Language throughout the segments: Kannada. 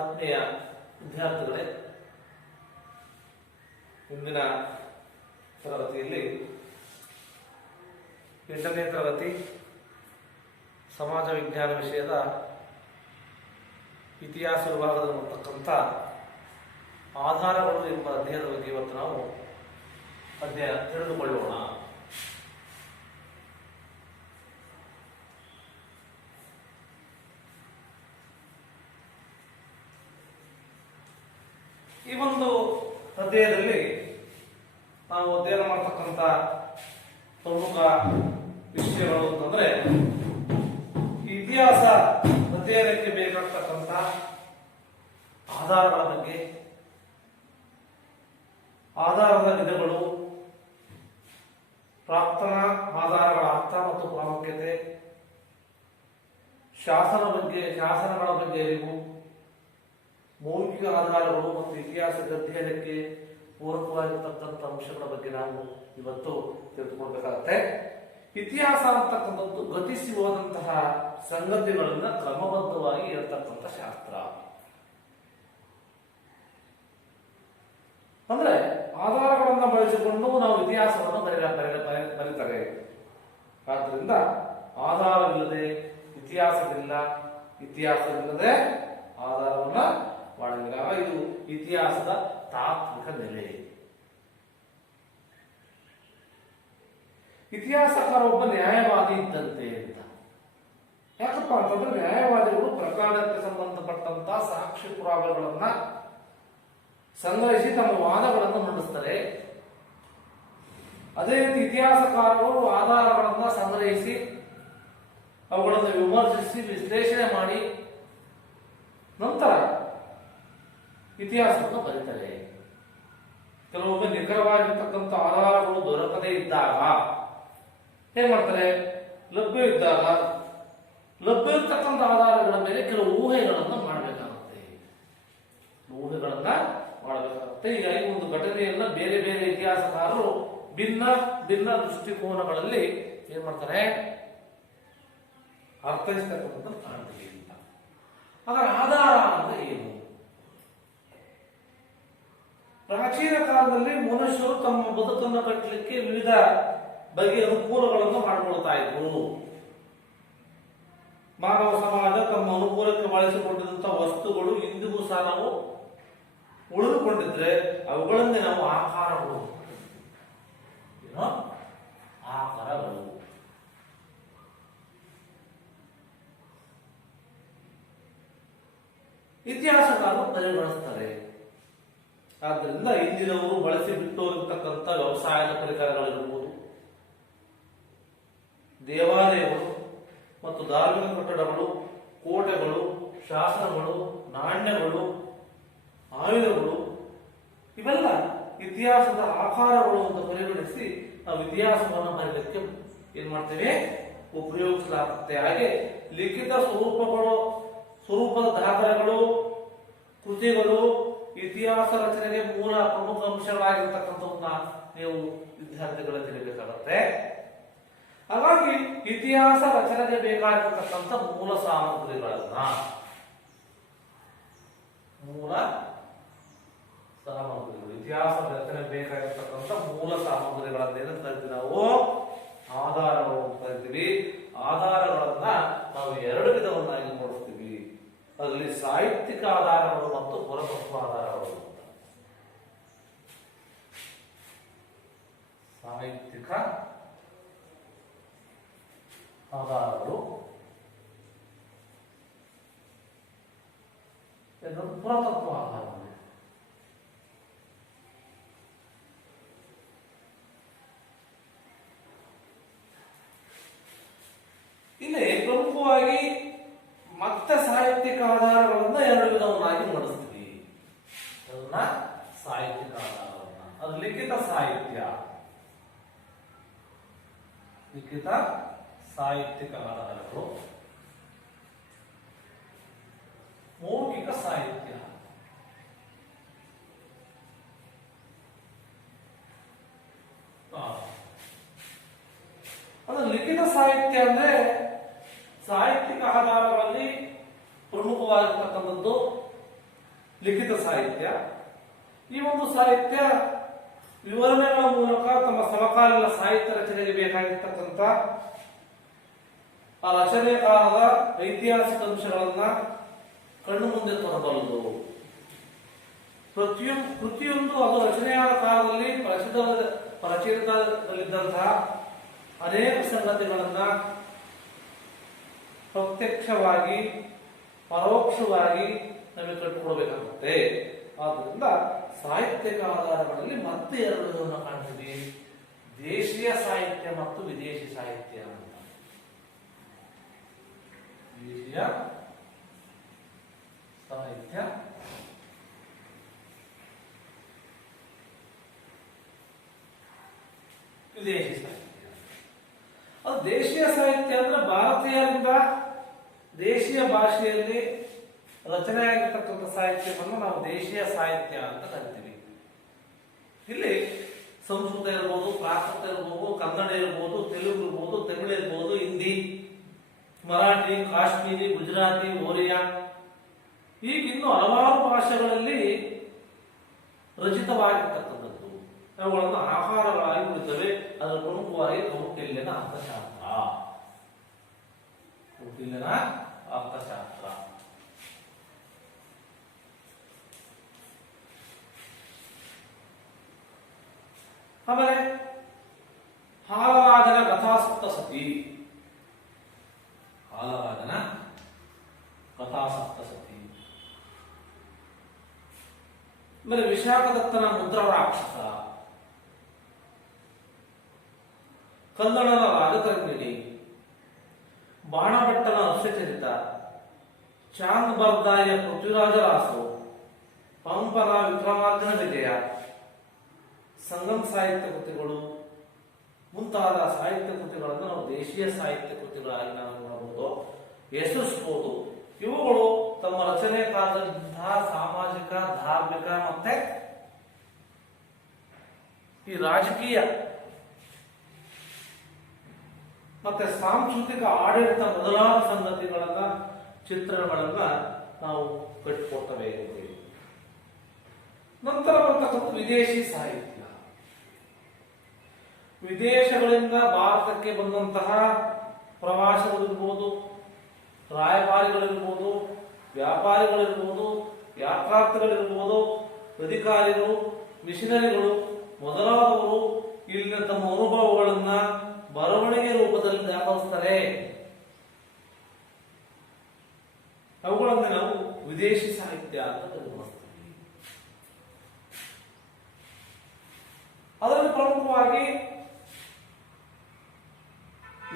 ಆತ್ಮೀಯ ವಿದ್ಯಾರ್ಥಿಗಳೇ, ಮುಂದಿನ ತರಗತಿಯಲ್ಲಿ 8ನೇ ತರಗತಿ ಸಮಾಜ ವಿಜ್ಞಾನ ವಿಷಯದ ಇತಿಹಾಸ ವಿಭಾಗದಲ್ಲಿ ಬರ್ತಕ್ಕಂಥ ಆಧಾರಗಳು ಎಂಬ ಅಧ್ಯಯನದ ಬಗ್ಗೆ ಇವತ್ತು ನಾವು ತಿಳಿದುಕೊಳ್ಳೋಣ. ಈ ಒಂದು ಅಧ್ಯಾಯದಲ್ಲಿ ನಾವು ಅಧ್ಯಯನ ಮಾಡತಕ್ಕಂಥ ಪ್ರಮುಖ ವಿಷಯಗಳು ಅಂತಂದ್ರೆ, ಇತಿಹಾಸ ಅಧ್ಯಯನಕ್ಕೆ ಬೇಕಾಗ್ತಕ್ಕಂಥ ಆಧಾರಗಳ ಬಗ್ಗೆ, ಆಧಾರದ ವಿಧಗಳು, ಪ್ರಾಕ್ತನ ಆಧಾರಗಳ ಅರ್ಥ ಮತ್ತು ಪ್ರಾಮುಖ್ಯತೆ, ಶಾಸನಗಳ ಬಗ್ಗೆ ಅರಿವು, ಮೌಖಿಕ ಆಧಾರಗಳು ಮತ್ತು ಇತಿಹಾಸದ ಅಧ್ಯಯನಕ್ಕೆ ಪೂರಕವಾಗಿರ್ತಕ್ಕಂಥ ಅಂಶಗಳ ಬಗ್ಗೆ ನಾವು ಇವತ್ತು ತಿಳಿದುಕೊಳ್ಬೇಕಾಗುತ್ತೆ. ಇತಿಹಾಸ ಅಂತಕ್ಕಂಥದ್ದು ಗತಿಸಿ ಹೋದಂತಹ ಸಂಗತಿಗಳನ್ನ ಕ್ರಮಬದ್ಧವಾಗಿ ಹೇಳ್ತಕ್ಕಂಥ ಶಾಸ್ತ್ರ. ಅಂದ್ರೆ ಆಧಾರಗಳನ್ನು ಬಳಸಿಕೊಂಡು ನಾವು ಇತಿಹಾಸವನ್ನು ಬರೀತಾರೆ. ಆದ್ರಿಂದ ಆಧಾರವಿಲ್ಲದೆ ಇತಿಹಾಸವಿಲ್ಲ, ಇತಿಹಾಸವಿಲ್ಲದೆ ಆಧಾರವನ್ನ ಮಾಡಲಿಲ್ಲ. ಇದು ಇತಿಹಾಸದ ತಾತ್ವಿಕ ನೆಲೆ. ಇತಿಹಾಸಕಾರ ಒಬ್ಬ ನ್ಯಾಯವಾದಿ ಇದ್ದಂತೆ ಅಂತ. ಯಾಕಪ್ಪ ಅಂತಂದ್ರೆ ನ್ಯಾಯವಾದಿಗಳು ಪ್ರಕರಣಕ್ಕೆ ಸಂಬಂಧಪಟ್ಟಂತ ಸಾಕ್ಷಿ ಪುರಾವೆಗಳನ್ನ ಸಂಗ್ರಹಿಸಿ ತಮ್ಮ ವಾದಗಳನ್ನು ಮಂಡಿಸ್ತಾರೆ. ಅದೇ ರೀತಿ ಇತಿಹಾಸಕಾರರು ಆಧಾರಗಳನ್ನ ಸಂಗ್ರಹಿಸಿ ಅವುಗಳನ್ನು ವಿಮರ್ಶಿಸಿ ವಿಶ್ಲೇಷಣೆ ಮಾಡಿ ನಂತರ ಇತಿಹಾಸವನ್ನು ಬರೀತಾರೆ. ಕೆಲವೊಮ್ಮೆ ನಿಖರವಾಗಿರ್ತಕ್ಕಂಥ ಆಧಾರಗಳು ದೊರಕದೇ ಇದ್ದಾಗ ಏನ್ ಮಾಡ್ತಾರೆ, ಲಭ್ಯ ಇದ್ದಾಗ ಲಭ್ಯ ಇರ್ತಕ್ಕಂಥ ಆಧಾರಗಳ ಮೇಲೆ ಕೆಲವು ಊಹೆಗಳನ್ನು ಮಾಡಬೇಕಾಗುತ್ತೆ. ಹೀಗಾಗಿ ಒಂದು ಘಟನೆಯನ್ನ ಬೇರೆ ಬೇರೆ ಇತಿಹಾಸಕಾರರು ಭಿನ್ನ ಭಿನ್ನ ದೃಷ್ಟಿಕೋನಗಳಲ್ಲಿ ಏನ್ ಮಾಡ್ತಾರೆ, ಅರ್ಥೈಸ್ತಕ್ಕಂಥ ಕಾಣ್ತೀವಿ ಅಂತ. ಅದರ ಆಧಾರ ಅಂದ್ರೆ ಏನು? ಪ್ರಾಚೀನ ಕಾಲದಲ್ಲಿ ಮನುಷ್ಯರು ತಮ್ಮ ಬದುಕನ್ನು ಕಟ್ಟಲಿಕ್ಕೆ ವಿವಿಧ ಬಗೆಯ ಅನುಕೂಲಗಳನ್ನು ಮಾಡಿಕೊಳ್ತಾ ಇದ್ರು. ಮಾನವ ಸಮಾಜ ತಮ್ಮ ಅನುಕೂಲಕ್ಕೆ ಬಳಸಿಕೊಂಡಿದ್ದಂತಹ ವಸ್ತುಗಳು ಇಂದಿಗೂ ಸಹ ನಾವು ಉಳಿದುಕೊಂಡಿದ್ರೆ ಅವುಗಳನ್ನೇ ನಾವು ಆಕಾರಗಳು ಆಕಾರಗಳು. ಇತಿಹಾಸಗಾರರು ಪರಿಗಣಿಸ್ತಾರೆ. ಆದ್ದರಿಂದ ಇಂದಿನವರು ಬಳಸಿ ಬಿಟ್ಟೋಗಿರ್ತಕ್ಕಂಥ ವ್ಯವಸಾಯದ ಪರಿಕರಗಳಿರ್ಬೋದು, ದೇವಾಲಯಗಳು ಮತ್ತು ಧಾರ್ಮಿಕ ಕಟ್ಟಡಗಳು, ಕೋಟೆಗಳು, ಶಾಸನಗಳು, ನಾಣ್ಯಗಳು, ಆಯುಧಗಳು ಇವೆಲ್ಲ ಇತಿಹಾಸದ ಆಕಾರಗಳು ಅಂತ ಪರಿಗಣಿಸಿ ನಾವು ಇತಿಹಾಸವನ್ನು ಬರೆಯಲಿಕ್ಕೆ ಏನ್ ಮಾಡ್ತೇವೆ, ಉಪಯೋಗಿಸಲಾಗುತ್ತೆ. ಹಾಗೆ ಲಿಖಿತ ಸ್ವರೂಪದ ದಾಖಲೆಗಳು, ಕೃತಿಗಳು ಇತಿಹಾಸ ರಚನೆಗೆ ಮೂಲ ಪ್ರಮುಖ ಅಂಶಗಳಾಗಿರ್ತಕ್ಕಂಥವನ್ನ ನೀವು ವಿದ್ಯಾರ್ಥಿಗಳ ತಿಳಿಬೇಕಾಗುತ್ತೆ. ಹಾಗಾಗಿ ಇತಿಹಾಸ ರಚನೆಗೆ ಬೇಕಾಗಿರ್ತಕ್ಕಂಥ ಮೂಲ ಸಾಮಗ್ರಿಗಳನ್ನ ಇತಿಹಾಸ ರಚನೆಗೆ ಬೇಕಾಗಿರ್ತಕ್ಕಂಥ ಮೂಲ ಸಾಮಗ್ರಿಗಳನ್ನ ಏನಂತ ಹೇಳ್ತೀವಿ ನಾವು? ಆಧಾರಗಳು ಅಂತ ಹೇಳ್ತೀವಿ. ಆಧಾರಗಳನ್ನ ನಾವು ಎರಡು ವಿಧವನ್ನಾಗಿ ನೋಡ್ತೀವಿ. ಅದರಲ್ಲಿ ಸಾಹಿತ್ಯಿಕ ಆಧಾರಗಳು ಮತ್ತು ಪುರಾತತ್ವ ಆಧಾರಗಳು. ಸಾಹಿತ್ಯಿಕ ಆಧಾರಗಳು, ಪುರಾತತ್ವ ಆಧಾರಗಳು. ಇಲ್ಲಿ ಪ್ರಮುಖವಾಗಿ ಮತ್ತೆ ಸಾಹಿತ್ಯಿಕ ಆಧಾರಗಳನ್ನ ಎರಡು ವಿಧವನ್ನಾಗಿ ಮಾಡಿಸ್ತೀವಿ. ಅದನ್ನ ಸಾಹಿತ್ಯಿಕ ಆಧಾರವನ್ನ, ಅದು ಲಿಖಿತ ಸಾಹಿತ್ಯಿಕ ಆಧಾರಗಳು, ಮೌಖಿಕ ಸಾಹಿತ್ಯ. ಅದು ಲಿಖಿತ ಸಾಹಿತ್ಯ ಅಂದ್ರೆ ಸಾಹಿತ್ಯಿಕ ಆಧಾರಗಳಲ್ಲಿ ಪ್ರಮುಖವಾಗಿರ್ತಕ್ಕಂಥದ್ದು ಲಿಖಿತ ಸಾಹಿತ್ಯ. ಈ ಒಂದು ಸಾಹಿತ್ಯ ವಿವರಣೆಗಳ ಮೂಲಕ ತಮ್ಮ ಸಮಕಾಲೀನ ಸಾಹಿತ್ಯ ರಚನೆಗೆ ಬೇಕಾಗಿರ್ತಕ್ಕಂಥ ಆ ರಚನೆಕಾರದ ಐತಿಹಾಸಿಕ ಅಂಶಗಳನ್ನ ಕಣ್ಣು ಮುಂದೆ ತರಬಲ್ಲದು. ಕೃತಿಯೊಂದು ಅದು ರಚನೆಯಾದ ಕಾಲದಲ್ಲಿ ಪ್ರಚಲಿತದಲ್ಲಿದ್ದಂತಹ ಅನೇಕ ಸಂಗತಿಗಳನ್ನ ಪ್ರತ್ಯಕ್ಷವಾಗಿ ಪರೋಕ್ಷವಾಗಿ ನಮಗೆ ಕಟ್ಟಿಕೊಡಬೇಕಾಗುತ್ತೆ. ಆದ್ದರಿಂದ ಸಾಹಿತ್ಯಿಕ ಆಧಾರಗಳಲ್ಲಿ ಮತ್ತೆ ಎರಡನ್ನು ಕಾಣ್ತೀವಿ, ದೇಶೀಯ ಸಾಹಿತ್ಯ ಮತ್ತು ವಿದೇಶಿ ಸಾಹಿತ್ಯ ಅಂತ. ದೇಶೀಯ ಸಾಹಿತ್ಯ ವಿದೇಶಿ ಸಾಹಿತ್ಯ. ಅದು ದೇಶೀಯ ಸಾಹಿತ್ಯ ಅಂದ್ರೆ ಭಾರತೀಯರಿಂದ ದೇಶೀಯ ಭಾಷೆಯಲ್ಲಿ ರಚನೆಯಾಗಿರ್ತಕ್ಕಂಥ ಸಾಹಿತ್ಯವನ್ನು ನಾವು ದೇಶೀಯ ಸಾಹಿತ್ಯ ಅಂತ ಕರಿತೀವಿ. ಇಲ್ಲಿ ಸಂಸ್ಕೃತ ಇರ್ಬೋದು, ಪ್ರಾಕೃತ ಇರ್ಬೋದು, ಕನ್ನಡ ಇರ್ಬೋದು, ತೆಲುಗು ಇರ್ಬೋದು, ತಮಿಳು ಇರ್ಬೋದು, ಹಿಂದಿ, ಮರಾಠಿ, ಕಾಶ್ಮೀರಿ, ಗುಜರಾತಿ, ಒರಿಯಾ, ಈಗ ಇನ್ನು ಹಲವಾರು ಭಾಷೆಗಳಲ್ಲಿ ರಚಿತವಾಗಿರ್ತಕ್ಕಂಥದ್ದು. ಅವುಗಳನ್ನು ಆಹಾರಗಳಾಗಿ ಉಳಿತವೆ. ಅದರ ಪ್ರಮುಖವಾಗಿ ಕೌಟಿಲ್ಯನ ಅರ್ಥಶಾಸ್ತ್ರ. ಕೌಟಿಲ್ಯನ ಅರ್ಥಶಾಸ್ತ್ರ. ಆಮೇಲೆ ಹಾಲರಾಜನ ಕಥಾಸಪ್ತಸತಿ. ಹಾಲರಾಜನ ಕಥಾಸಪ್ತಸತಿ. ಆಮೇಲೆ ವಿಶಾಖದತ್ತನ ಮುದ್ರಾ ರಾಕ್ಷಸ, ಕಲ್ಲಣನ ರಾಜತರಂಗಿಣಿ, ಬಾಣಭಟ್ಟನ ಹರ್ಷಚರಿತ, ಚಾಂದ್ ಬರ್ದಾಯ ಪೃಥ್ವಿರಾಜರಾಸು, ಪಂಪನ ವಿಕ್ರಮಾರ್ಜುನ ವಿಜಯ, ಸಂಗಮ್ ಸಾಹಿತ್ಯ ಕೃತಿಗಳು ಮುಂತಾದ ಸಾಹಿತ್ಯ ಕೃತಿಗಳನ್ನು ನಾವು ದೇಶೀಯ ಸಾಹಿತ್ಯ ಕೃತಿಗಳಾಗಿ ನಾವು ನೋಡಬಹುದು, ಹೆಸರಿಸಬಹುದು. ಇವುಗಳು ತಮ್ಮ ರಚನೆ ಕಾಲದಂತಹ ಸಾಮಾಜಿಕ, ಧಾರ್ಮಿಕ ಮತ್ತೆ ಈ ರಾಜಕೀಯ ಮತ್ತೆ ಸಾಂಸ್ಕೃತಿಕ ಆಡಳಿತ ಮೊದಲಾದ ಸಂಗತಿಗಳನ್ನ, ಚಿತ್ರಣಗಳನ್ನ ನಾವು ಕಟ್ಟಿಕೊಡ್ತವೆ. ನಂತರ ಬರ್ತಕ್ಕಂಥ ವಿದೇಶಿ ಸಾಹಿತ್ಯ. ವಿದೇಶಗಳಿಂದ ಭಾರತಕ್ಕೆ ಬಂದಂತಹ ಪ್ರವಾಸಗಳಿರ್ಬೋದು, ರಾಯಭಾರಿಗಳಿರ್ಬೋದು, ವ್ಯಾಪಾರಿಗಳಿರ್ಬೋದು, ಯಾತ್ರಾರ್ಥಿಗಳಿರ್ಬೋದು, ಅಧಿಕಾರಿಗಳು, ಮಿಷನರಿಗಳು ಮೊದಲಾದವರು ಇಲ್ಲಿನ ತಮ್ಮ ಅನುಭವಗಳನ್ನ ಬರವಣಿಗೆ ರೂಪದಲ್ಲಿ ದಾಖಲಿಸ್ತಾರೆ. ಅವುಗಳನ್ನು ನಾವು ವಿದೇಶಿ ಸಾಹಿತ್ಯ ಅಂತ ಪರಿಗಣಿಸ್ತೀವಿ. ಅದರಲ್ಲಿ ಪ್ರಮುಖವಾಗಿ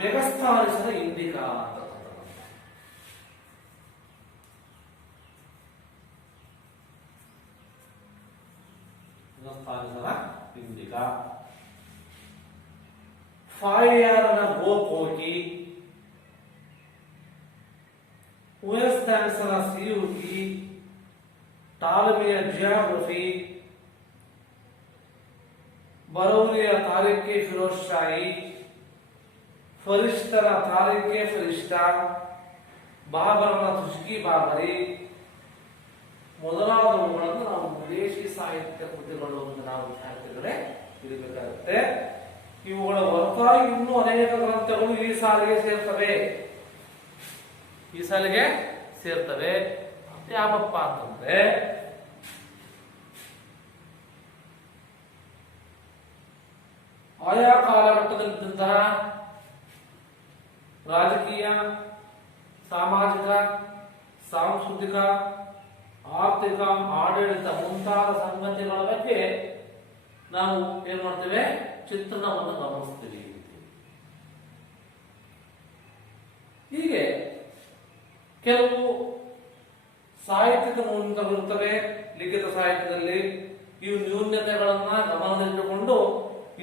ಮೆಗಸ್ತಾನಿಸದ ಇಂಡಿಕಾ ಅಂತ. ಇಂಡಿಕಾ, ಫಾಯರ್ನ ಗೋಕೋಟಿ, ವೆಸ್ಟ್ಯಾನ್ಸನ ಸಿಯುಟಿ, ಟಾಲಮಿಯ ಜಿಯಾಗ್ರಫಿ, ಬರೌನಿಯ ತಾರೀಖೆ ಫಿರೋಜ್ ಶಾಹಿ, ಫರಿಷ್ಟರ ತಾರೀಖೆ ಫರಿಷ್ಟ, ಬಾಬರನ ತುಷ್ಕಿ ಬಾಬರಿ ಮೊದಲಾದವುಗಳನ್ನು ನಾವು ವಿದೇಶಿ ಸಾಹಿತ್ಯ ಕೃತಿಗಳು ಅಂತ ನಾವು ವಿದ್ಯಾರ್ಥಿಗಳೇ ತಿಳಿಬೇಕಾಗುತ್ತೆ. ಇವುಗಳ ಹೊರತಾಗಿ ಇನ್ನೂ ಅನೇಕ ಗ್ರಂಥಗಳು ಈ ಸಾಲಿಗೆ ಸೇರ್ತವೆ. ಯಾವಪ್ಪ ಅಂತಂದ್ರೆ ಆಯಾ ಕಾಲಘಟ್ಟದಲ್ಲಿದ್ದಂತಹ ರಾಜಕೀಯ, ಸಾಮಾಜಿಕ, ಸಾಂಸ್ಕೃತಿಕ, ಆರ್ಥಿಕ, ಆಡಳಿತ ಮುಂತಾದ ಸಂಗತಿಗಳ ಬಗ್ಗೆ ನಾವು ಏನ್ ಮಾಡ್ತೇವೆ, ಚಿತ್ರಣವನ್ನು ಗಮನಿಸ್ತೀವಿ. ಹೀಗೆ ಕೆಲವು ಸಾಹಿತ್ಯದ ನ್ಯೂನತೆಗಳಿರುತ್ತವೆ ಲಿಖಿತ ಸಾಹಿತ್ಯದಲ್ಲಿ. ಈ ನ್ಯೂನತೆಗಳನ್ನ ಗಮನದಲ್ಲಿಟ್ಟುಕೊಂಡು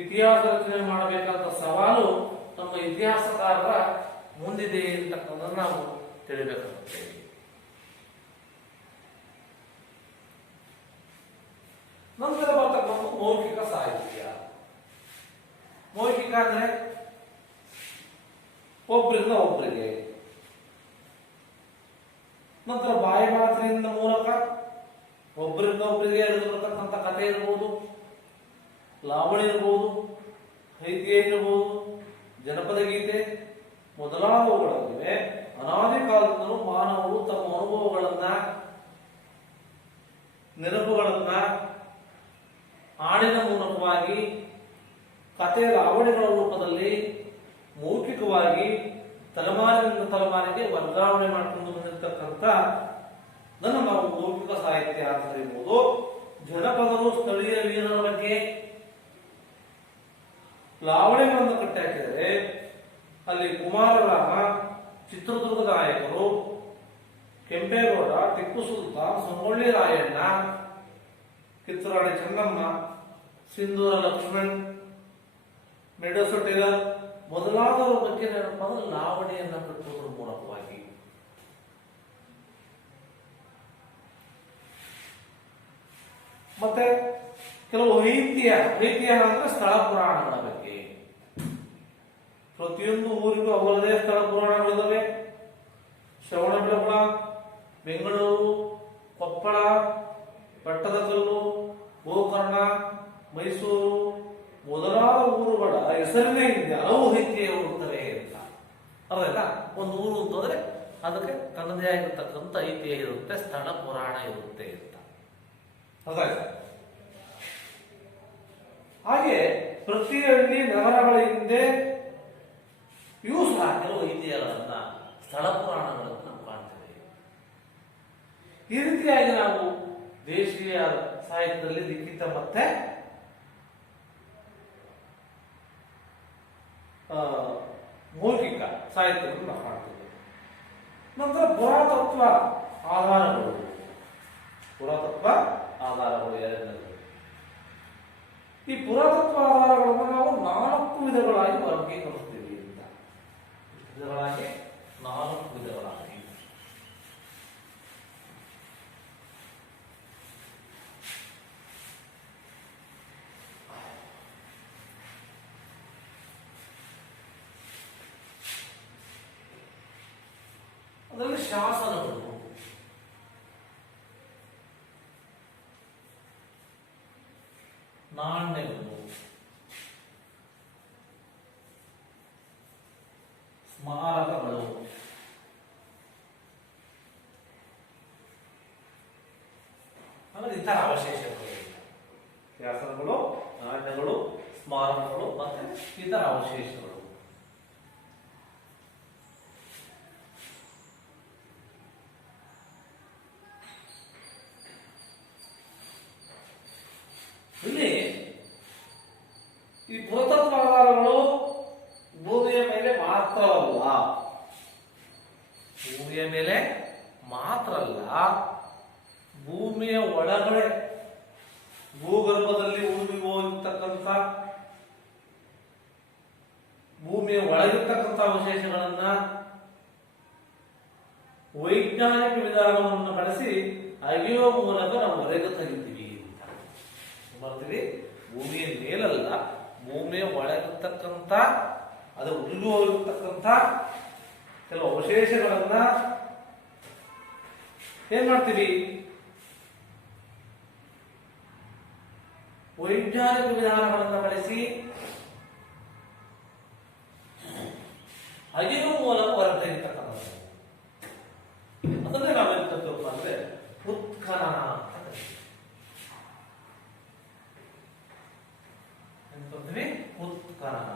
ಇತಿಹಾಸ ರಚನೆ ಮಾಡಬೇಕಾದ ಸವಾಲು ನಮ್ಮ ಇತಿಹಾಸಕಾರರ ಮುಂದಿದೆ ಅಂತಕ್ಕಂಥದ್ದನ್ನು ನಾವು ತಿಳಿಬೇಕಾಗುತ್ತೆ. ನಂತರ ಬರ್ತಕ್ಕಂಥ ಮೌಖಿಕ ಸಾಹಿತ್ಯ. ಮೌಖಿಕ ಅಂದ್ರೆ ಒಬ್ಬರಿಂದ ಒಬ್ಬರಿಗೆ, ನಂತರ ಬಾಯಿ ಮಾತಿನಿಂದ ಮೂಲಕ ಒಬ್ಬರಿಗೊಬ್ಬರಿಗೆ ಎಳೆದು ಬರ್ತಕ್ಕಂಥ ಕಥೆ ಇರ್ಬೋದು, ಲಾವಣಿ ಇರ್ಬೋದು, ಐತಿಹ್ಯ ಇರ್ಬೋದು, ಜನಪದ ಗೀತೆ ಮೊದಲಾದವುಗಳಲ್ಲಿವೆ. ಅನಾದಿ ಕಾಲದಿಂದಲೂ ಮಾನವರು ತಮ್ಮ ಅನುಭವಗಳನ್ನ, ನೆನಪುಗಳನ್ನ ಹಾಡಿನ ಮೂಲಕವಾಗಿ, ಕಥೆಯ ಲಾವಣಿಗಳ ರೂಪದಲ್ಲಿ ಮೌಖಿಕವಾಗಿ ತಲೆಮಾರಿನಿಂದ ತಲೆಮಾರಿಗೆ ವರ್ಗಾವಣೆ ಮಾಡಿಕೊಂಡು ಬಂದಿರತಕ್ಕಂಥ ನನ್ನ ನಾವು ಮೌಖಿಕ ಸಾಹಿತ್ಯ ಅಂತ ಕರೀಬಹುದು. ಜನಪದರು ಸ್ಥಳೀಯ ವೀರರ ಬಗ್ಗೆ ಲಾವಣಿಗಳನ್ನು ಕಟ್ಟಿ ಹಾಕಿದರೆ ಅಲ್ಲಿ ಕುಮಾರರಾಮ, ಚಿತ್ರದುರ್ಗದ ನಾಯಕರು, ಕೆಂಪೇಗೌಡ, ಟಿಪ್ಪು ಸುಲ್ತಾನ್, ಸಂಗೊಳ್ಳಿ ರಾಯಣ್ಣ, ಕಿತ್ತೂರಾಣಿ ಚೆನ್ನಮ್ಮ, ಸಿಂಧೂರ ಲಕ್ಷ್ಮಣ್, ಮೆಡೋಸೋ ಟೇಲರ್ ಮೊದಲಾದವರ ಬಗ್ಗೆ ನೆನಪಾದ ಲಾವಣಿಯನ್ನ ಕಟ್ಟುವುದರ ಮೂಲಕವಾಗಿ ಮತ್ತೆ ಕೆಲವು ಐತಿಹ್ಯ ಅಂದ್ರೆ ಸ್ಥಳ ಪುರಾಣಗಳ ಬಗ್ಗೆ. ಪ್ರತಿಯೊಂದು ಊರಿಗೂ ಅವರದೇ ಸ್ಥಳ ಪುರಾಣಗಳಿದ್ದಾವೆ. ಶ್ರವಣಬೆಳಗೊಳ, ಬೆಂಗಳೂರು, ಕೊಪ್ಪಳ, ಪಟ್ಟದಕಲ್ಲು, ಗೋಕರ್ಣ, ಮೈಸೂರು ಮೊದಲಾದ ಊರುಗಳ ಹೆಸರಿನೇ ಇದೆ. ಹಲವು ಐತಿಹ್ಯ ಇರುತ್ತವೆ ಅಂತ ಅಲ್ಲ. ಒಂದು ಊರು ಅಂತಂದ್ರೆ ಅದಕ್ಕೆ ತನ್ನದೇ ಆಗಿರ್ತಕ್ಕಂಥ ಐತಿಹ್ಯ ಇರುತ್ತೆ, ಸ್ಥಳ ಪುರಾಣ ಇರುತ್ತೆ ಅಂತ. ಹಾಗೆ ಪ್ರತಿ ಹಳ್ಳಿ ನಗರಗಳ ಹಿಂದೆ ಇವು ಸಹ ಕೆಲವು ಐತಿಹ್ಯಗಳನ್ನ, ಸ್ಥಳ ಪುರಾಣಗಳನ್ನು ನಾವು ಕಾಣ್ತೇವೆ. ಈ ರೀತಿಯಾಗಿ ನಾವು ದೇಶೀಯ ಸಾಹಿತ್ಯದಲ್ಲಿ ಲಿಖಿತ ಮತ್ತೆ ಮೌಖಿಕ ಸಾಹಿತ್ಯವನ್ನು ನಾವು ಕಾಣ್ತೇವೆ. ನಂತರ ಪುರಾತತ್ವ ಆಧಾರಗಳು ಎರಡನೇದು. ಈ ಪುರಾತತ್ವ ಆಧಾರಗಳನ್ನು ನಾವು 4 ವಿಧಗಳಾಗಿ ವರ್ಗೀಕರಿಸ್ತೀವಿ ಅಂತ. ವಿಧಗಳಾಗಿ 4 ವಿಧಗಳಾಗಿ. ಅದರಲ್ಲಿ ಶಾಸನಗಳು, ನಾಣ್ಯಗಳು, ಸ್ಮಾರಕಗಳು, ಆಮೇಲೆ ಇತರ ಅವಶೇಷಗಳು. ಶಾಸನಗಳು, ನಾಣ್ಯಗಳು, ಸ್ಮಾರಕಗಳು ಮತ್ತೆ ಇತರ ಅವಶೇಷಗಳು. ಇಲ್ಲಿ ಈ ಪುರಾತತ್ವ ಆಧಾರಗಳು ಭೂಮಿಯ ಮೇಲೆ ಮಾತ್ರವಲ್ಲ, ಭೂಮಿಯ ಒಳಗಡೆ ಭೂಗರ್ಭದಲ್ಲಿ ಉಳಿದು ಹೋಗಿರ್ತಕ್ಕಂಥ ಭೂಮಿಯ ಒಳಗಿರ್ತಕ್ಕಂಥ ಅವಶೇಷಗಳನ್ನ ವೈಜ್ಞಾನಿಕ ವಿಧಾನವನ್ನು ಬಳಸಿ ಅಗೆಯುವ ಮೂಲಕ ನಾವು ಹೊರಗೆ ತೆಗಿತೀವಿ ಅಂತ ಬರ್ತೀವಿ. ಭೂಮಿಯ ಮೇಲಲ್ಲ, ಭೂಮಿಯ ಒಳಗಿರ್ತಕ್ಕಂಥ ಅದು ಉಳಿದು ಹೋಗಿರ್ತಕ್ಕಂಥ ಕೆಲವು ಅವಶೇಷಗಳನ್ನ ಏನ್ ಮಾಡ್ತೀವಿ, ವೈಜ್ಞಾನಿಕ ವಿಧಾನಗಳನ್ನು ಬಳಸಿ ಅಗೆಯುವ ಮೂಲಕ ಹೊರತೆಗೆಯತಕ್ಕಂಥದ್ದು. ಅದನ್ನೇ ನಾವೇನ್ ಕಲ್ತಪ್ಪ ಅಂದ್ರೆ ಉತ್ಖನನ ಅಂತ ಕರಿತೀವಿ. ಉತ್ಖನನ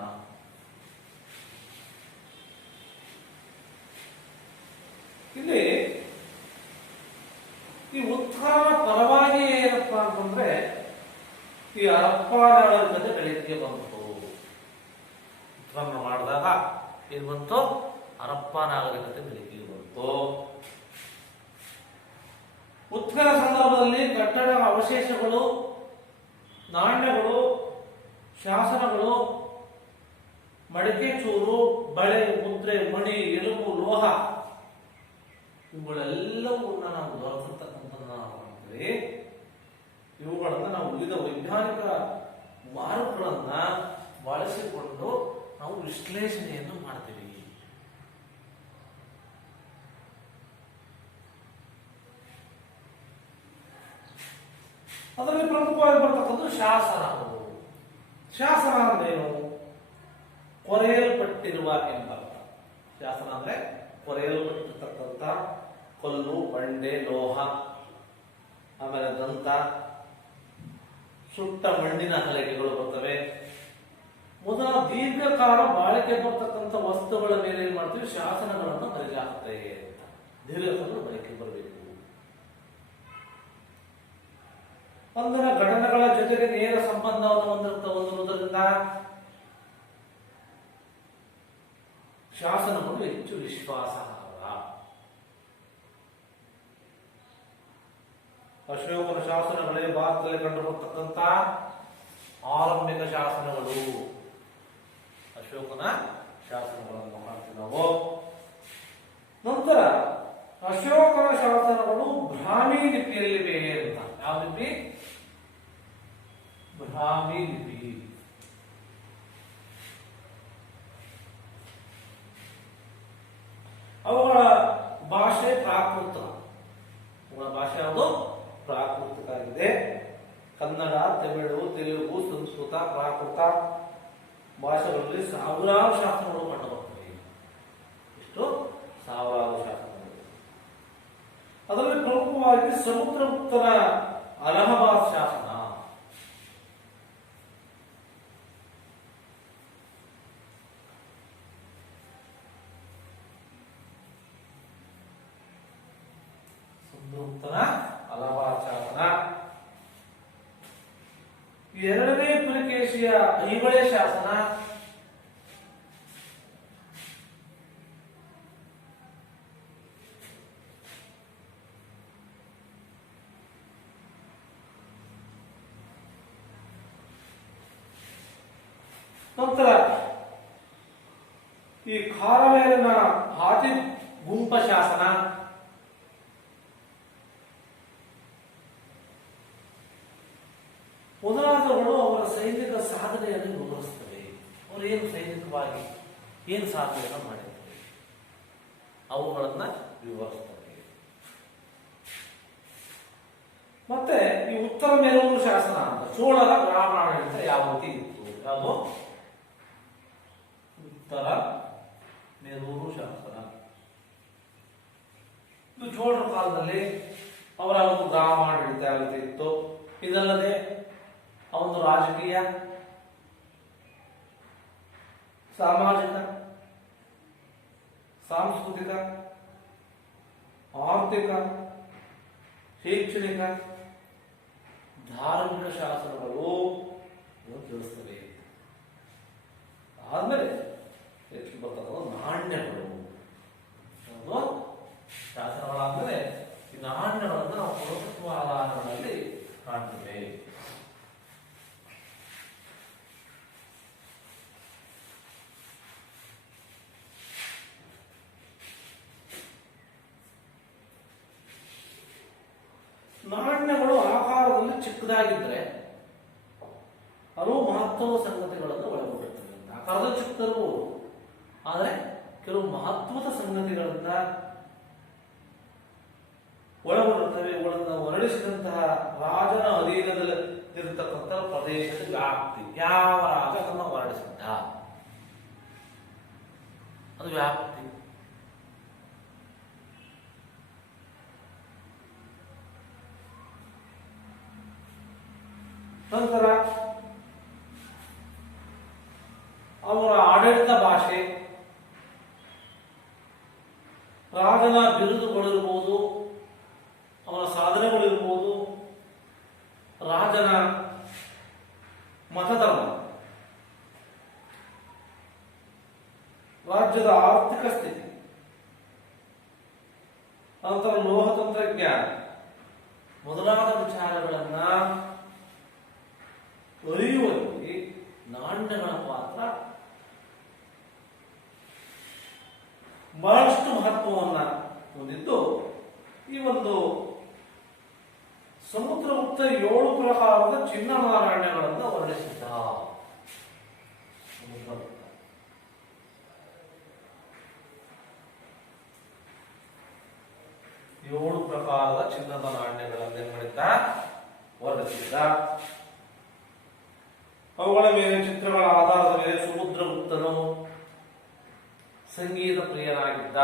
ಇಲ್ಲಿ ಈ ಉತ್ಖನನ ಪರವಾಗಿ ಏನಪ್ಪಾ ಅಂತಂದ್ರೆ ಈ ಹರಪ್ಪ ನಾಗರಿಕತೆ ಬೆಳಕಿಗೆ ಬಂತು. ಉತ್ಖನನ ಮಾಡಿದಾಗ ಏನ್ ಬಂತು, ಹರಪ್ಪ ನಾಗರಿಕತೆ ಬೆಳಕಿಗೆ ಬಂತು. ಉತ್ಖನನ ಸಂದರ್ಭದಲ್ಲಿ ಕಟ್ಟಡ ಅವಶೇಷಗಳು, ನಾಣ್ಯಗಳು, ಶಾಸನಗಳು, ಮಡಿಕೆ ಚೂರು, ಬಳೆ, ಮುದ್ರೆ, ಮಣಿ, ಎಲುಬು, ಲೋಹ ಇವುಗಳೆಲ್ಲವನ್ನ ನಾವು ದೊರಕತಕ್ಕಂಥದ್ದನ್ನ ನಾವು ಮಾಡ್ತೀವಿ. ಇವುಗಳನ್ನ ನಾವು ವಿವಿಧ ವೈಜ್ಞಾನಿಕ ಮಾರ್ಗಗಳನ್ನ ಬಳಸಿಕೊಂಡು ನಾವು ವಿಶ್ಲೇಷಣೆಯನ್ನು ಮಾಡ್ತೀವಿ. ಅದರಲ್ಲಿ ಪ್ರಮುಖವಾಗಿ ಬರ್ತಕ್ಕಂಥ ಶಾಸನಗಳು. ಶಾಸನ ಅಂದ್ರೇನು? ಕೊರೆಯಲ್ಪಟ್ಟಿರುವ ಎಂಬರ್ಥ. ಶಾಸನ ಅಂದ್ರೆ ಕೊರೆಯಲ್ಪಟ್ಟಿರ್ತಕ್ಕಂಥ ಕಲ್ಲು, ಬಂಡೆ, ಲೋಹ, ಆಮೇಲೆ ದಂತ, ಸುಟ್ಟ ಮಣ್ಣಿನ ಹಲಗೆಗಳು ಬರ್ತವೆ. ಮೊದಲ ದೀರ್ಘಕಾಲ ಬಾಳಿಕೆ ಬರ್ತಕ್ಕಂಥ ವಸ್ತುಗಳ ಮೇಲೆ ಏನ್ ಮಾಡ್ತೀವಿ? ಶಾಸನಗಳನ್ನು ಬರೆದಾಕ್ತೇವೆ ಅಂತ. ದೀರ್ಘಕಾಲ ಬಳಕೆ ಬರಬೇಕು. ಒಂದರ ಘಟನೆಗಳ ಜೊತೆಗೆ ನೇರ ಸಂಬಂಧವನ್ನು ಹೊಂದಿರುವುದರಿಂದ ಶಾಸನಗಳು ಹೆಚ್ಚು ವಿಶ್ವಾಸಾರ್ಹ. ಅಶೋಕನ ಶಾಸನಗಳೇ ಭಾರತದಲ್ಲಿ ಕಂಡುಬರ್ತಕ್ಕಂಥ ಆರಂಭಿಕ ಶಾಸನಗಳು. ಅಶೋಕನ ಶಾಸನಗಳನ್ನು ಮಾಡ್ತೀವಿ ನಾವು. ನಂತರ ಅಶೋಕನ ಶಾಸನಗಳು ಬ್ರಾಹ್ಮಿ ಲಿಪಿಯಲ್ಲಿವೆ ಅಂತ. ಯಾವ ಲಿಪಿ? ಬ್ರಾಹ್ಮಿ ಲಿಪಿ. ಅವುಗಳ ಭಾಷೆ ಪ್ರಾಕೃತ. ಅವುಗಳ ಭಾಷೆ ಯಾವುದು? ಪ್ರಾಕೃತಿಕ ಆಗಿದೆ. ಕನ್ನಡ, ತಮಿಳು, ತೆಲುಗು, ಸಂಸ್ಕೃತ, ಪ್ರಾಕೃತ ಭಾಷೆಗಳಲ್ಲಿ ಸಾವಿರಾರು ಶಾಸನಗಳು ಕಂಡುಬರ್ತವೆ. ಇಷ್ಟು ಸಾವಿರಾರು ಶಾಸನಗಳು. ಅದರಲ್ಲಿ ಪ್ರಮುಖವಾಗಿ ಸಮುದ್ರಗುಪ್ತನ ಅಲಹಾಬಾದ್ ಶಾಸನ. ಸಮುದ್ರಗುಪ್ತನ ಅಲಹಾಬಾದ್ ಶಾಸನ. ಎರಡನೇ ಪುಲಕೇಶಿಯ ಐಹೊಳೆ ಶಾಸನ. ನಂತರ ಈ ಖಾರವೇಲನ ಹಾತಿ ಗುಂಪ ಶಾಸನ. ಮೊದಲಾದವುಗಳು ಅವರ ಸೈನಿಕ ಸಾಧನೆಯನ್ನು ವಿವರಿಸುತ್ತವೆ. ಅವರು ಏನು ಸೈನಿಕವಾಗಿ ಏನು ಸಾಧನೆಯನ್ನು ಮಾಡಿದ್ದಾರೆ ಅವುಗಳನ್ನ ವಿವರಿಸುತ್ತವೆ. ಮತ್ತೆ ಈ ಉತ್ತರ ಮೇರೂರು ಶಾಸನ ಅಂತ. ಚೋಳರ ಗ್ರಾಮಾಡಳಿತ ಯಾವ ರೀತಿ ಇತ್ತು? ಯಾವುದು? ಉತ್ತರ ಮೇರೂರು ಶಾಸನ. ಇದು ಚೋಳರ ಕಾಲದಲ್ಲಿ ಅವರ ಒಂದು ಗ್ರಾಮಾಡಳಿತ ಯಾವ ರೀತಿ ಇತ್ತು. ಇದಲ್ಲದೆ ಒಂದು ರಾಜಕೀಯ, ಸಾಮಾಜಿಕ, ಸಾಂಸ್ಕೃತಿಕ, ಆರ್ಥಿಕ, ಶೈಕ್ಷಣಿಕ, ಧಾರ್ಮಿಕ ಶಾಸನಗಳು ತಿಳಿಸ್ತವೆ. ಆದ್ಮೇಲೆ ಹೆಚ್ಚು ಬರ್ತಕ್ಕಂಥ ನಾಣ್ಯಗಳು. ಶಾಸನಗಳಾದ್ಮೇಲೆ ಈ ನಾಣ್ಯಗಳನ್ನು ನಾವು ಪುರಾತತ್ವ ಆಧಾರಗಳಲ್ಲಿ ಕಾಣ್ತೇವೆ. ನಾಣ್ಯಗಳು ಆಕಾರದಲ್ಲಿ ಚಿಕ್ಕದಾಗಿದ್ರೆ ಹಲವು ಮಹತ್ವದ ಸಂಗತಿಗಳನ್ನು ಒಳಗೊಂಡಿರ್ತವೆ. ಆಕಾರದಲ್ಲಿ ಚಿಕ್ಕದಿರಬಹುದು, ಆದರೆ ಕೆಲವು ಮಹತ್ವದ ಸಂಗತಿಗಳನ್ನ ಒಳಗೊಂಡಿರ್ತವೆ. ಇವುಗಳನ್ನು ಹೊರಡಿಸಿದಂತಹ ರಾಜನ ಅಧೀನದಲ್ಲಿ ಇರತಕ್ಕಂಥ ಪ್ರದೇಶದ ವ್ಯಾಪ್ತಿ. ಯಾವ ರಾಜ ಅದನ್ನು ಹೊರಡಿಸಿದ್ದ, ಅದು ವ್ಯಾಪ್ತಿ. ನಂತರ ಅವರ ಆಡಳಿತ ಭಾಷೆ, ರಾಜನ ಬಿರುದುಗಳಿರ್ಬೋದು, ಅವನ ಸಾಧನೆಗಳಿರ್ಬೋದು, ರಾಜನ ಮತಧರ್ಮ, ರಾಜ್ಯದ ಆರ್ಥಿಕ ಸ್ಥಿತಿ, ನಂತರ ಲೋಹ ತಂತ್ರಜ್ಞಾನ ಮೊದಲಾದ ವಿಚಾರಗಳನ್ನ ಅರಿಯುವಲ್ಲಿ ನಾಣ್ಯಗಳ ಪಾತ್ರ ಬಹಳಷ್ಟು ಮಹತ್ವವನ್ನ ಹೊಂದಿದ್ದು, ಈ ಒಂದು ಸಮುದ್ರಗುಪ್ತ 7 ಪ್ರಕಾರದ ಚಿನ್ನದ ನಾಣ್ಯಗಳನ್ನು ವರ್ಣಿಸಿದ್ದ. 7 ಪ್ರಕಾರದ ಚಿನ್ನದ ನಾಣ್ಯಗಳನ್ನು ಏನ್ ಮಾಡಿದ್ದ? ವರ್ಣಿಸಿದ್ದ. ಅವುಗಳ ಮೇಲೆ ಚಿತ್ರಗಳ ಆಧಾರದ ಮೇಲೆ ಸಮುದ್ರಗುಪ್ತನು ಸಂಗೀತ ಪ್ರಿಯನಾಗಿದ್ದ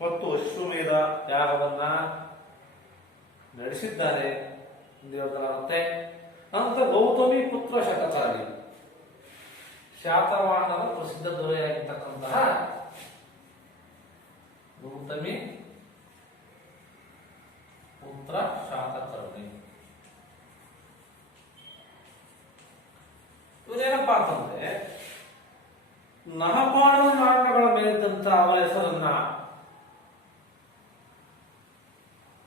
ಮತ್ತು ಅಶ್ವಮೇಧ ಯಾಗವನ್ನ ನಡೆಸಿದ್ದಾರೆ ಎಂದು ಹೇಳ್ತಾರಂತೆ. ನಂತರ ಗೌತಮಿ ಪುತ್ರ ಶತಚಾರಿ, ಶಾತವಾಹನರ ಪ್ರಸಿದ್ಧ ದೊರೆಯಾಗಿರ್ತಕ್ಕಂತಹ ಗೌತಮಿ ಪುತ್ರ ಶಾತಕರ್ಣಿ ಇವರೇನಪ್ಪಾ ಅಂತಂದ್ರೆ ನಹಪಾಣದ ನಾಣ್ಯಗಳ ಮೇಲಿದ್ದಂತ ಅವರ ಹೆಸರನ್ನ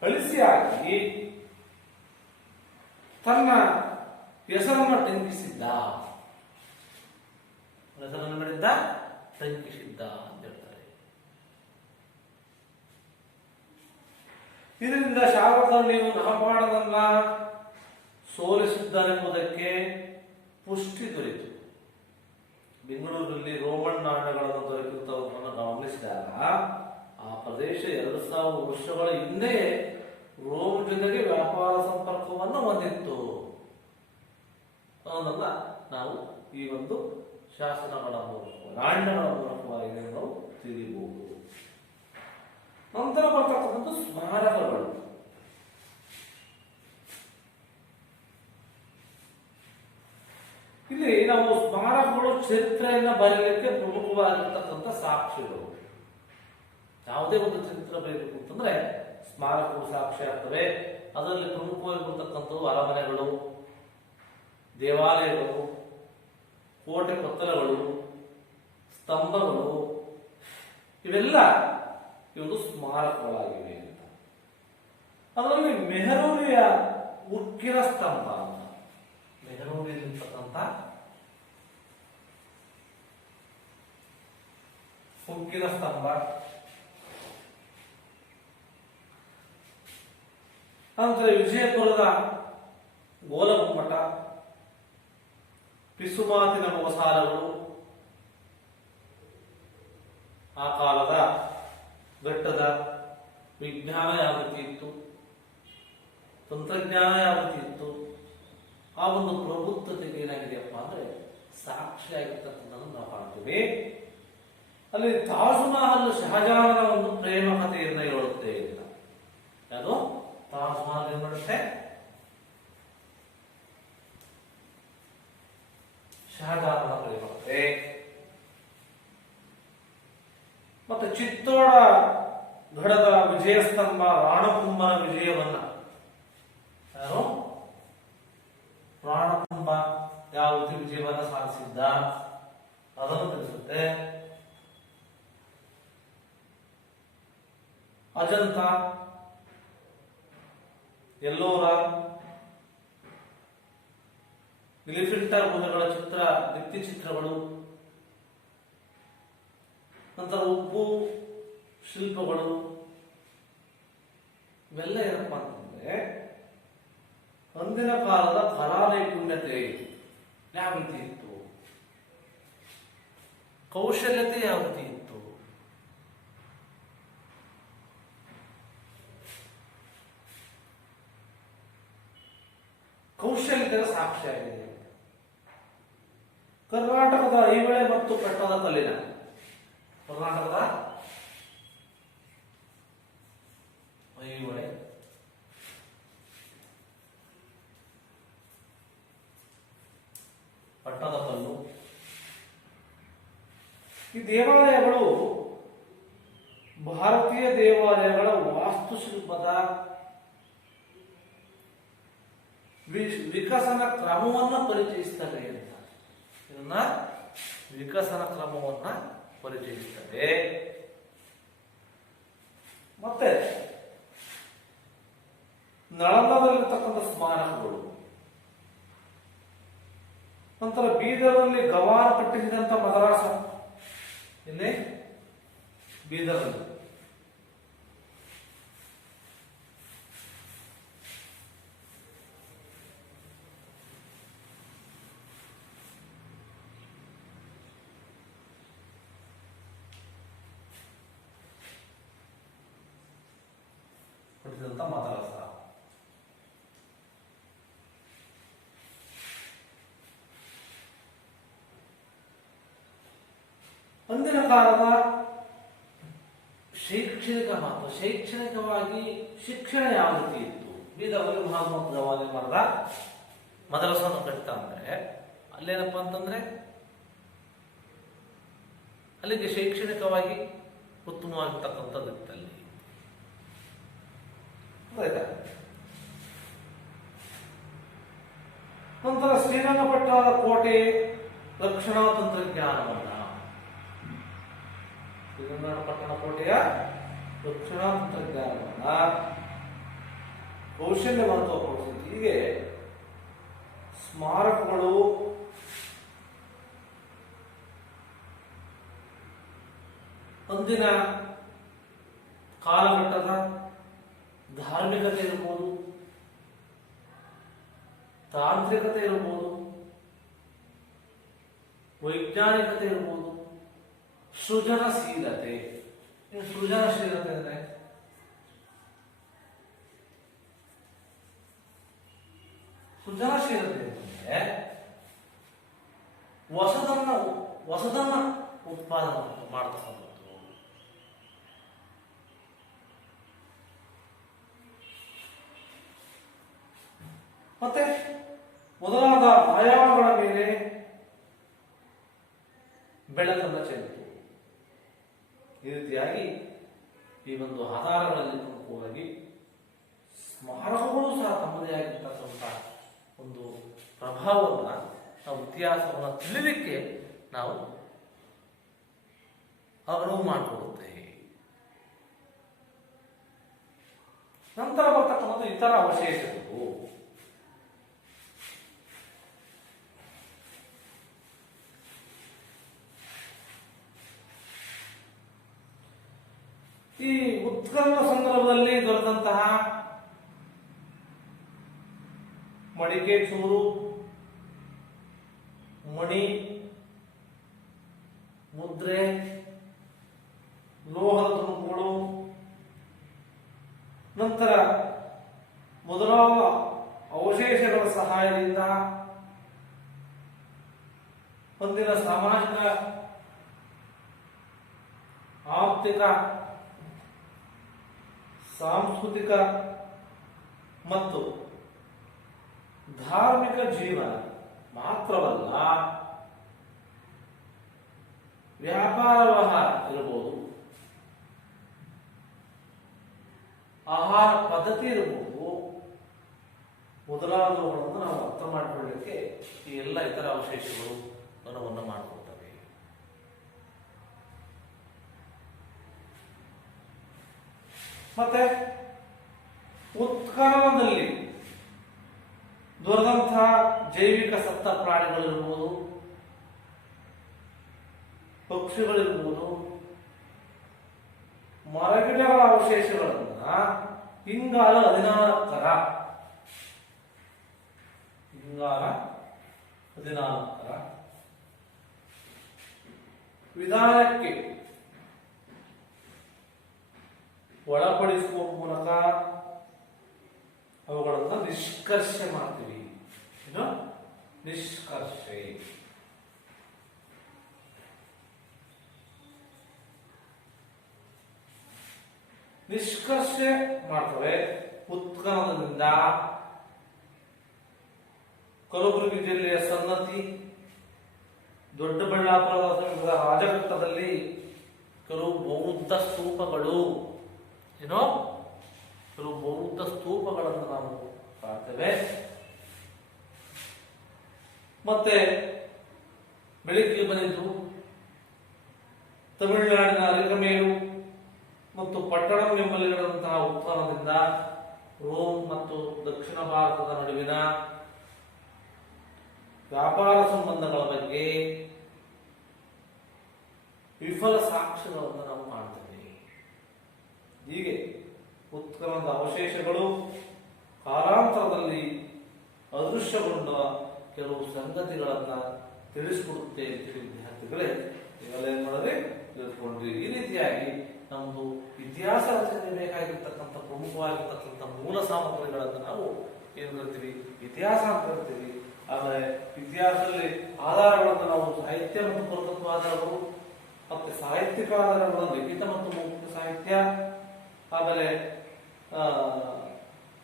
ಅಳಿಸಿ ಹಾಕಿ ತನ್ನ ಹೆಸರನ್ನು ಟಂಕಿಸಿದ್ದ. ಹೆಸರನ್ನು ಮಾಡಿದ್ದ, ಟಂಕಿಸಿದ್ದ ಅಂತ ಹೇಳ್ತಾರೆ. ಇದರಿಂದ ಶಾತಕರ್ಣಿಯು ನಹಪಾಣದನ್ನ ಸೋಲಿಸಿದ್ದಾರೆಂಬುದಕ್ಕೆ ಪುಷ್ಟಿ ದೊರೆಯಿತು. ಬೆಂಗಳೂರಲ್ಲಿ ರೋಮನ್ ನಾಣ್ಯಗಳನ್ನು ದೊರಕಿರುತ್ತವನ್ನು ಗಮನಿಸಿದಾಗ ಆ ಪ್ರದೇಶ 2000 ವರ್ಷಗಳ ಹಿಂದೆ ರೋಮ್ ಜೊತೆಗೆ ವ್ಯಾಪಾರ ಸಂಪರ್ಕವನ್ನು ಹೊಂದಿತ್ತು ಅನ್ನೋದನ್ನ ನಾವು ಈ ಒಂದು ಶಾಸನಗಳ ಮೂಲಕ, ನಾಣ್ಯಗಳ ಮೂಲಕವಾಗಿ ನಾವು ತಿಳಿಯಬಹುದು. ನಂತರ ಬರ್ತಕ್ಕಂಥ ಸ್ಮಾರಕಗಳು. ಇಲ್ಲಿ ನಾವು ಸ್ಮಾರಕಗಳು ಚರಿತ್ರೆಯನ್ನ ಬರೆಯಲಿಕ್ಕೆ ಪ್ರಮುಖವಾಗಿರ್ತಕ್ಕಂಥ ಸಾಕ್ಷಿಗಳು. ಯಾವುದೇ ಒಂದು ಚರಿತ್ರೆ ಬರೆಯಬೇಕು ಅಂತಂದ್ರೆ ಸ್ಮಾರಕಗಳು ಸಾಕ್ಷಿ ಆಗ್ತವೆ. ಅದರಲ್ಲಿ ಪ್ರಮುಖವಾಗಿರ್ತಕ್ಕಂಥವು ಅರಮನೆಗಳು, ದೇವಾಲಯಗಳು, ಕೋಟೆ ಕೊತ್ತಲಗಳು, ಸ್ತಂಭಗಳು, ಇವೆಲ್ಲ ಇವು ಸ್ಮಾರಕಗಳಾಗಿವೆ ಅಂತ. ಅದರಲ್ಲಿ ಮೆಹರೂರಿಯ ಉಕ್ಕಿನ ಸ್ತಂಭ ಅಂತ, ಮೆಹರೂರಿಯಲ್ಲಿರ್ತಕ್ಕಂಥ ಉಕ್ಕಿನ ಸ್ತಂಭ, ನಂತರ ವಿಜಯಪುರದ ಗೋಲಗುಮ್ಮಟ, ಪಿಸುಮಾತಿನ ಮೊಗಸಾಲಗಳು, ಆ ಕಾಲದ ಘಟ್ಟದ ವಿಜ್ಞಾನ ಯಾವ ರೀತಿ ಇತ್ತು, ತಂತ್ರಜ್ಞಾನ ಯಾವ ರೀತಿ ಇತ್ತು, ಆ ಒಂದು ಪ್ರಬುದ್ಧತೆಗೆ ಏನಾಗಿದೆಯಪ್ಪ ಅಂದ್ರೆ ಸಾಕ್ಷಿಯಾಗಿರ್ತಕ್ಕಂಥದ್ದನ್ನು ನಾವು ಕಾಣ್ತೀವಿ. ಅಲ್ಲಿ ತಾಜ್ ಮಹಲ್ ಶಹಜಾನನ ಒಂದು ಪ್ರೇಮ ಕಥೆಯನ್ನ ಹೇಳುತ್ತೆ ಅಂತ. ಅದು ತಾಜ್ ಮಹಲ್ ಏನ್ ಮಾಡುತ್ತೆ, ಶಹಜಾನನ ಪ್ರೇಮ ಕಥೆ. ಮತ್ತು ಚಿತ್ತೋಡ ಗಢದ ವಿಜಯ ಸ್ತಂಭ, ರಾಣಕುಂಭನ ವಿಜಯವನ್ನ, ಯಾರು ರಾಣಕುಂಭ ಯಾವ ರೀತಿ ವಿಜಯವನ್ನ ಸಾಧಿಸಿದ್ದ ಅದನ್ನು ತಿಳಿಸುತ್ತೆ. ಅಜಂತ, ಎಲ್ಲೋರ, ಎಲಿಫೆಂಟರ್ ಗುಹೆಗಳ ಭಿತ್ತಿ ಚಿತ್ರಗಳು, ನಂತರ ಉಪ್ಪು ಶಿಲ್ಪಗಳು, ಇವೆಲ್ಲ ಏನಪ್ಪಾ ಅಂತಂದ್ರೆ ಅಂದಿನ ಕಾಲದ ಕಲಾ ನೈಪುಣ್ಯತೆ ಯಾವ ರೀತಿ ಇತ್ತು, ಕೌಶಲ್ಯತೆ ಯಾವ ರೀತಿ ಇತ್ತು, ಕೌಶಲ್ಯದ ಸಾಕ್ಷಿಯಾಗಿದೆ. ಕರ್ನಾಟಕದ ಐಹೊಳೆ ಮತ್ತು ಪಟ್ಟದ ಕಲ್ಲಿನ, ಕರ್ನಾಟಕದ ಐಹೊಳೆ ಪಟ್ಟದ ಕಲ್ಲು, ಈ ದೇವಾಲಯಗಳು ಭಾರತೀಯ ದೇವಾಲಯಗಳ ವಾಸ್ತುಶಿಲ್ಪದ ವಿಕಸನ ಕ್ರಮವನ್ನು ಪರಿಚಯಿಸ್ತವೆ ಅಂತ. ಇದನ್ನ ವಿಕಸನ ಕ್ರಮವನ್ನ ಪರಿಚಯಿಸ್ತವೆ. ಮತ್ತೆ ನಳಂದದಲ್ಲಿರ್ತಕ್ಕಂಥ ಸ್ಮಾರಕಗಳು, ನಂತರ ಬೀದರ್ನಲ್ಲಿ ಗವಾರ ಕಟ್ಟಿಸಿದಂತ ಮದರಾಸ, ಇಲ್ಲಿ ಬೀದರ್ನಲ್ಲಿ ಕಟ್ಟಿಸಿದಂತ ಮದರಾಸ. ಅಂದಿನ ಕಾಲದ ಶೈಕ್ಷಣಿಕ ಮಹತ್ವ, ಶೈಕ್ಷಣಿಕವಾಗಿ ಶಿಕ್ಷಣ ಯಾವ ರೀತಿ ಇತ್ತು? ಬೀದರ್ನಲ್ಲಿ ಮಹಾತ್ಮ ಗವಾಲಿ ಮಾಡಿದ ಮದರಸವನ್ನು ಕಟ್ತಾ ಅಂದ್ರೆ ಅಲ್ಲೇನಪ್ಪ ಅಂತಂದ್ರೆ ಅಲ್ಲಿಗೆ ಶೈಕ್ಷಣಿಕವಾಗಿ ಉತ್ತಮವಾಗಿರ್ತಕ್ಕಂಥದ್ದು ಇತ್ತಲ್ಲಿ. ಆಯ್ತಾ? ನಂತರ ಶ್ರೀರಂಗಪಟ್ಟಣದ ಕೋಟೆ ರಕ್ಷಣಾ ತಂತ್ರಜ್ಞಾನವನ್ನ, ಶ್ರೀರಂಗಪಟ್ಟಣ ಕೋಟೆಯ ರಕ್ಷಣಾ ತಂತ್ರಜ್ಞಾನವನ್ನ ಕೌಶಲ್ಯ ಮಹತ್ವ. ಹೀಗೆ ಸ್ಮಾರಕಗಳು, ಅಂದಿನ ಕಾಲಘಟ್ಟದ ಧಾರ್ಮಿಕತೆ ಇರ್ಬೋದು, ತಾಂತ್ರಿಕತೆ ಇರ್ಬೋದು, ವೈಜ್ಞಾನಿಕತೆ ಇರ್ಬೋದು, ಸೃಜನಶೀಲತೆ. ಸೃಜನಶೀಲತೆ ಅಂದ್ರೆ ಅಂದ್ರೆ ಹೊಸದನ್ನ ಉತ್ಪಾದನೆ ಮಾಡತಕ್ಕಂಥದ್ದು. ಮತ್ತೆ ಮೊದಲಾದ ಆಯಾಮಗಳ ಮೇಲೆ ಬೆಳಕನ್ನು ಚೆಲ್ಲಿತು. ಈ ರೀತಿಯಾಗಿ ಈ ಒಂದು ಆಧಾರಗಳಲ್ಲಿ ಪ್ರಮುಖವಾಗಿ ಸ್ಮಾರಕಗಳು ಸಹ ತಮ್ಮದೇ ಆಗಿರ್ತಕ್ಕಂಥ ಒಂದು ಪ್ರಭಾವವನ್ನು, ನಾವು ಇತಿಹಾಸವನ್ನು ತಿಳಿಲಿಕ್ಕೆ ನಾವು ಅನುವು ಮಾಡಿಕೊಡುತ್ತೇವೆ. ನಂತರ ಬರ್ತಕ್ಕಂಥ ಇತರ ಅವಶೇಷಗಳು. ಈ ಉತ್ಖನನ ಸಂದರ್ಭದಲ್ಲಿ ದೊರೆತಂತಹ ಮಡಿಕೆ ಚೂರು, ಮಣಿ, ಮುದ್ರೆ, ಲೋಹದ ತುಣುಕುಗಳು, ನಂತರ ಮೊದಲಾದ ಅವಶೇಷಗಳ ಸಹಾಯದಿಂದ ಒಂದಿನ ಸಾಮಾಜಿಕ, ಆರ್ಥಿಕ, ಸಾಂಸ್ಕೃತಿಕ ಮತ್ತು ಧಾರ್ಮಿಕ ಜೀವನ ಮಾತ್ರವಲ್ಲ, ವ್ಯಾಪಾರ ವ್ಯವಹಾರ ಇರಬಹುದು, ಆಹಾರ ಪದ್ಧತಿ ಇರಬಹುದು, ಮೊದಲಾದವುಗಳನ್ನು ನಾವು ಅರ್ಥ ಮಾಡಿಕೊಳ್ಳಲಿಕ್ಕೆ ಈ ಎಲ್ಲ ಇತರ ಅವಶೇಷಗಳು ಅನುವನ್ನು ಮಾಡಿಕೊಡ್ತವೆ. ಮತ್ತೆ ಉತ್ಖನನದಲ್ಲಿ ದೊರೆದಂತಹ ಜೈವಿಕ ಸತ್ತ ಪ್ರಾಣಿಗಳಿರ್ಬೋದು, ಪಕ್ಷಿಗಳಿರ್ಬೋದು, ಮರಗಿಡಗಳ ಅವಶೇಷಗಳನ್ನ ಇಂಗಾಲ 14ರ ವಿಧಾನಕ್ಕೆ ಒಳಪಡಿಸುವ ಮೂಲಕ ಅವುಗಳನ್ನು ನಿಷ್ಕರ್ಷೆ ಮಾಡ್ತೀವಿ. ಏನು ನಿಷ್ಕರ್ಷೆ? ನಿಷ್ಕರ್ಷೆ ಮಾಡ್ತವೆ. ಉತ್ಖನನದಿಂದ ಕಲಬುರಗಿ ಜಿಲ್ಲೆಯ ಸನ್ನತಿ, ದೊಡ್ಡಬಳ್ಳಾಪುರದ ಸಮೀಪದ ರಾಜಘಟ್ಟದಲ್ಲಿ ಕೆಲವು ಬೌದ್ಧ ಸ್ತೂಪಗಳು, ಕೆಲವು ಬೌದ್ಧ ಸ್ತೂಪಗಳನ್ನು ನಾವು ಕಾಣ್ತೇವೆ. ಮತ್ತೆ ಬೆಳಿಗ್ಗೆ ಬಂದಿದ್ದು ತಮಿಳುನಾಡಿನ ಅರಿಕಮೇಲು ಮತ್ತು ಪಟ್ಟಣಂ ಎಂಬಲ್ಲಿ ನಡೆದಂತಹ ಉತ್ಖನನದಿಂದ ರೋಮ್ ಮತ್ತು ದಕ್ಷಿಣ ಭಾರತದ ನಡುವಿನ ವ್ಯಾಪಾರ ಸಂಬಂಧಗಳ ಬಗ್ಗೆ ವಿಫಲ ಸಾಕ್ಷ್ಯಗಳನ್ನು ನಾವು ಕಾಣ್ತೇವೆ. ಹೀಗೆ ಉತ್ಖನನದ ಅವಶೇಷಗಳು ಕಾಲಾಂತರದಲ್ಲಿ ಅದೃಶ್ಯಗೊಂಡ ಕೆಲವು ಸಂಗತಿಗಳನ್ನ ತಿಳಿಸಿಕೊಡುತ್ತೆ ಅಂತೇಳಿ ವಿದ್ಯಾರ್ಥಿಗಳೇ ನೀವೆಲ್ಲ ಏನ್ ಮಾಡಿದ್ರೆ ತಿಳ್ಕೊಂಡ್ರಿ. ಈ ರೀತಿಯಾಗಿ ನಮ್ದು ಇತಿಹಾಸ ರಚನೆ ಬೇಕಾಗಿರ್ತಕ್ಕಂಥ ಪ್ರಮುಖವಾಗಿರ್ತಕ್ಕಂಥ ಮೂಲ ಸಾಮಗ್ರಿಗಳನ್ನು ನಾವು ಏನ್ ಕರಿತೀವಿ? ಇತಿಹಾಸ ಅಂತ ಕರಿತೀವಿ. ಆಮೇಲೆ ಇತಿಹಾಸದಲ್ಲಿ ಆಧಾರಗಳನ್ನು ನಾವು ಸಾಹಿತ್ಯ ಮತ್ತು ಪುರಾತತ್ವ ಆಧಾರಗಳು, ಮತ್ತೆ ಸಾಹಿತ್ಯಿಕ ಆಧಾರಗಳು ಲಿಖಿತ ಮತ್ತು ಮೌಖಿಕ ಸಾಹಿತ್ಯ, ಆಮೇಲೆ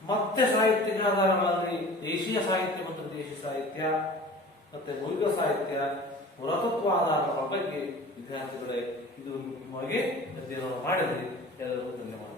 ಮತ್ತೆ ಸಾಹಿತ್ಯಿಕ ಆಧಾರಗಳಲ್ಲಿ ದೇಶೀಯ ಸಾಹಿತ್ಯ ಮತ್ತು ವಿದೇಶಿ ಸಾಹಿತ್ಯ, ಮತ್ತೆ ಮೌಖಿಕ ಸಾಹಿತ್ಯ, ಪುರಾತತ್ವ ಆಧಾರಗಳ ಬಗ್ಗೆ ವಿದ್ಯಾರ್ಥಿಗಳೇ ಇದು ಮುಖ್ಯವಾಗಿ ಅಧ್ಯಯನ ಮಾಡಿದ್ರಿ. ಎಲ್ಲರಿಗೂ ಧನ್ಯವಾದ.